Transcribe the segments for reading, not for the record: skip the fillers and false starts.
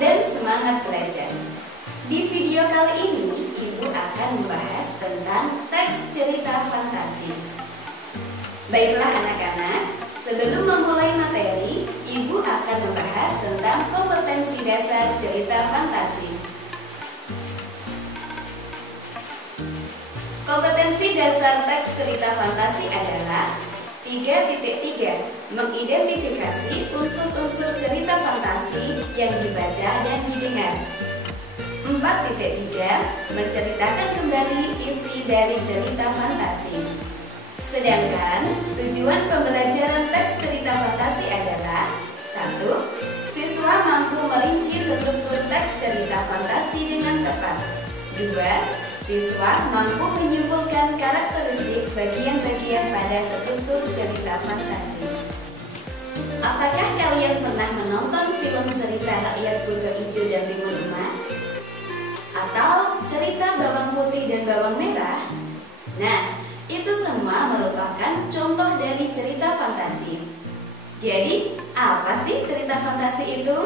dan semangat belajar. Di video kali ini, Ibu akan membahas tentang teks cerita fantasi. Baiklah anak-anak, sebelum memulai materi, Ibu akan membahas tentang kompetensi dasar cerita fantasi. Kompetensi dasar teks cerita fantasi adalah 3.3. Mengidentifikasi unsur-unsur cerita fantasi yang dibaca dan didengar. 4.3. Menceritakan kembali isi dari cerita fantasi. Sedangkan tujuan pembelajaran teks cerita fantasi adalah 1. Siswa mampu merinci struktur teks cerita fantasi dengan tepat. 2. Siswa mampu menyimpulkan karakteristik bagian-bagian pada struktur cerita fantasi. Apakah kalian pernah menonton film cerita Rakyat Buto Ijo dan Timun Emas? Atau cerita Bawang Putih dan Bawang Merah? Nah, itu semua merupakan contoh dari cerita fantasi. Jadi, apa sih cerita fantasi itu?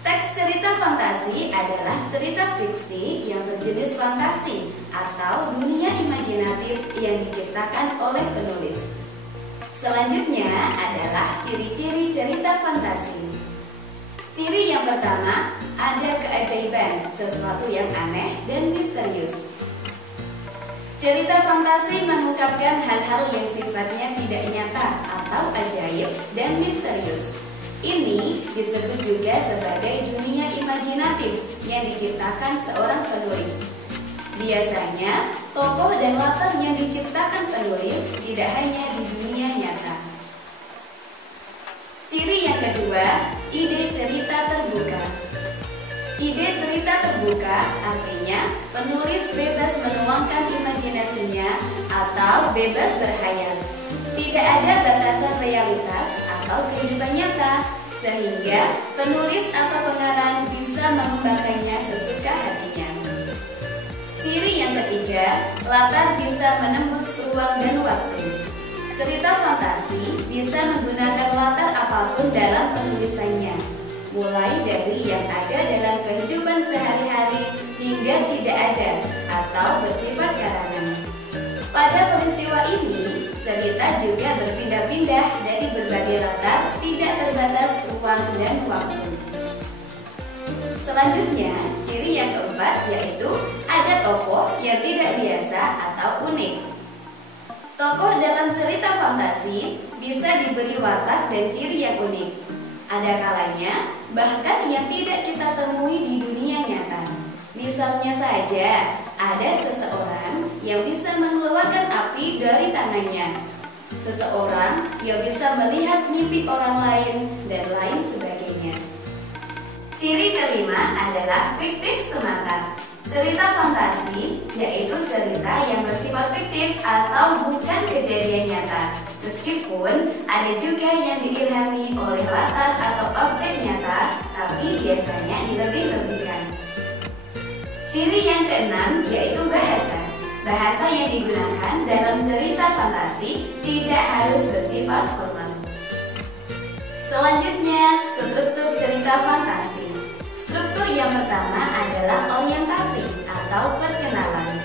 Teks cerita fantasi adalah cerita fiksi yang berjenis fantasi atau dunia imajinatif yang diciptakan oleh penulis. Selanjutnya adalah ciri-ciri cerita fantasi. Ciri yang pertama, ada keajaiban, sesuatu yang aneh dan misterius. Cerita fantasi mengungkapkan hal-hal yang sifatnya tidak nyata atau ajaib dan misterius. Ini disebut juga sebagai dunia imajinatif yang diciptakan seorang penulis. Biasanya, tokoh dan latar yang diciptakan penulis tidak hanya di dunia nyata. Ciri yang kedua, ide cerita terbuka. Ide cerita terbuka artinya penulis bebas menuangkan imajinasinya atau bebas berkhayal. Tidak ada batasan realitas atau kehidupan nyata, sehingga penulis atau pengarang bisa mengembangkannya sesuka hatinya. Ciri yang ketiga, latar bisa menembus ruang dan waktu. Cerita fantasi bisa menggunakan latar apapun dalam penulisannya, mulai dari yang ada dalam kehidupan sehari-hari hingga tidak ada atau bersifat karangan. Pada peristiwa ini, cerita juga berpindah-pindah dari berbagai latar, tidak terbatas ruang dan waktu. Selanjutnya, ciri yang keempat yaitu ada tokoh yang tidak biasa atau unik. Tokoh dalam cerita fantasi bisa diberi watak dan ciri yang unik. Ada kalanya bahkan yang tidak kita temui di dunia nyata. Misalnya saja, ada seseorang yang bisa mengeluarkan api dari tangannya, seseorang yang bisa melihat mimpi orang lain, dan lain sebagainya. Ciri kelima adalah fiktif semata. Cerita fantasi yaitu cerita yang bersifat fiktif atau bukan kejadian nyata, meskipun ada juga yang diilhami oleh latar atau objek nyata, tapi biasanya dilebih-lebihkan. Ciri yang keenam yaitu bahasa. Bahasa yang digunakan dalam cerita fantasi tidak harus bersifat formal. Selanjutnya, struktur cerita fantasi. Struktur yang pertama adalah orientasi atau perkenalan.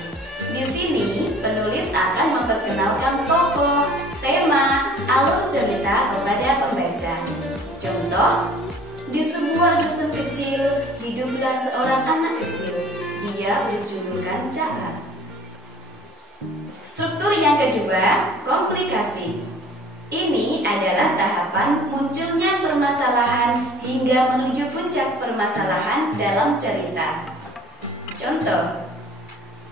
Di sini, penulis akan memperkenalkan tokoh, tema, alur cerita kepada pembaca. Contoh, di sebuah dusun kecil, hiduplah seorang anak kecil. Dia berjulukan Cakra. Struktur yang kedua, komplikasi. Ini adalah tahapan munculnya permasalahan hingga menuju puncak permasalahan dalam cerita. Contoh,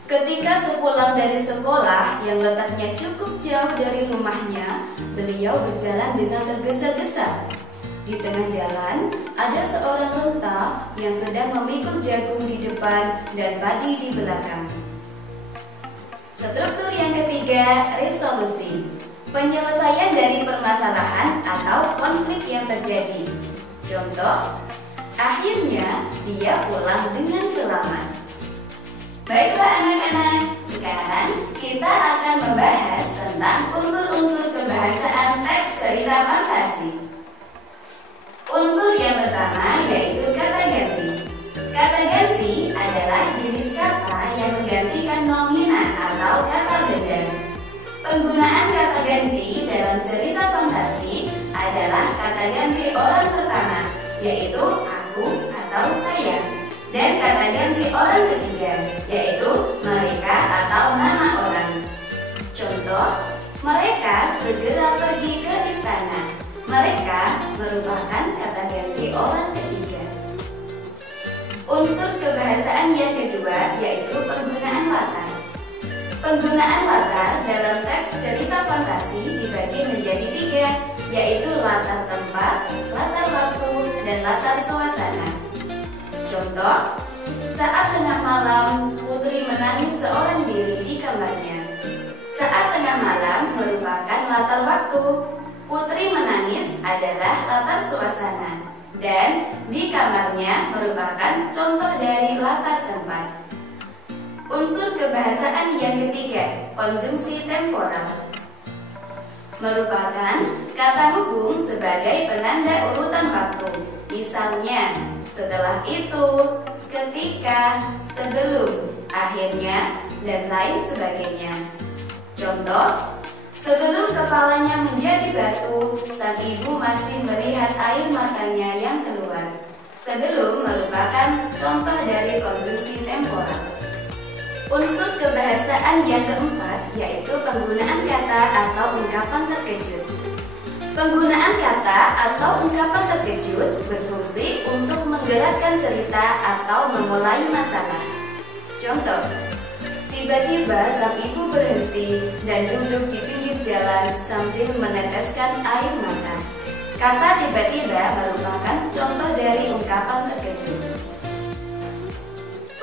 ketika sepulang dari sekolah yang letaknya cukup jauh dari rumahnya, beliau berjalan dengan tergesa-gesa. Di tengah jalan, ada seorang renta yang sedang memikul jagung di depan dan padi di belakang. Struktur yang ketiga, resolusi. Penyelesaian dari permasalahan atau konflik yang terjadi. Contoh, akhirnya dia pulang dengan selamat. Baiklah anak-anak, sekarang kita akan membahas tentang unsur-unsur kebahasaan teks cerita fantasi. Unsur yang pertama yaitu kata ganti. Kata ganti adalah jenis kata yang menggantikan nomina atau kata benda. Penggunaan kata ganti dalam cerita fantasi adalah kata ganti orang pertama, yaitu aku atau saya, dan kata ganti orang ketiga, yaitu mereka atau nama orang. Contoh, mereka segera pergi ke istana. Mereka merupakan kata ganti orang ketiga. Unsur kebahasaan yang kedua yaitu penggunaan latar. Penggunaan latar dalam teks cerita fantasi dibagi menjadi 3, yaitu latar tempat, latar waktu, dan latar suasana. Contoh, saat tengah malam, Putri menangis seorang diri di kamarnya. Saat tengah malam merupakan latar waktu, Putri menangis adalah latar suasana, dan di kamarnya merupakan contoh dari latar tempat. Unsur kebahasaan yang ketiga, konjungsi temporal, merupakan kata hubung sebagai penanda urutan waktu. Misalnya, setelah itu, ketika, sebelum, akhirnya, dan lain sebagainya. Contoh, sebelum kepalanya menjadi batu, sang ibu masih melihat air matanya yang keluar. Sebelum merupakan contoh dari konjungsi temporal. Unsur kebahasaan yang keempat yaitu penggunaan kata atau ungkapan terkejut. Penggunaan kata atau ungkapan terkejut berfungsi untuk menggerakkan cerita atau memulai masalah. Contoh, tiba-tiba sang ibu berhenti dan duduk di pinggir jalan sambil meneteskan air mata. Kata tiba-tiba merupakan contoh dari ungkapan terkejut.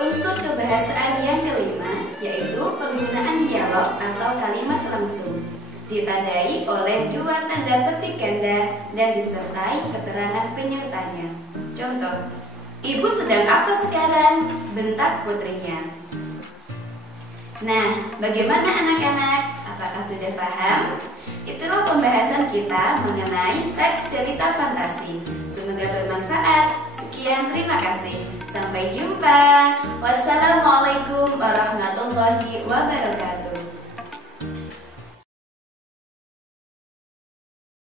Unsur kebahasaan yang kelima yaitu penggunaan dialog atau kalimat langsung, ditandai oleh 2 tanda petik ganda dan disertai keterangan penyertanya. Contoh, ibu sedang apa sekarang? Bentak putrinya. Nah, bagaimana anak-anak? Apakah sudah paham? Itulah pembahasan kita mengenai teks cerita fantasi. Semoga bermanfaat. Sekian, terima kasih. Sampai jumpa. Wassalamualaikum warahmatullahi wabarakatuh.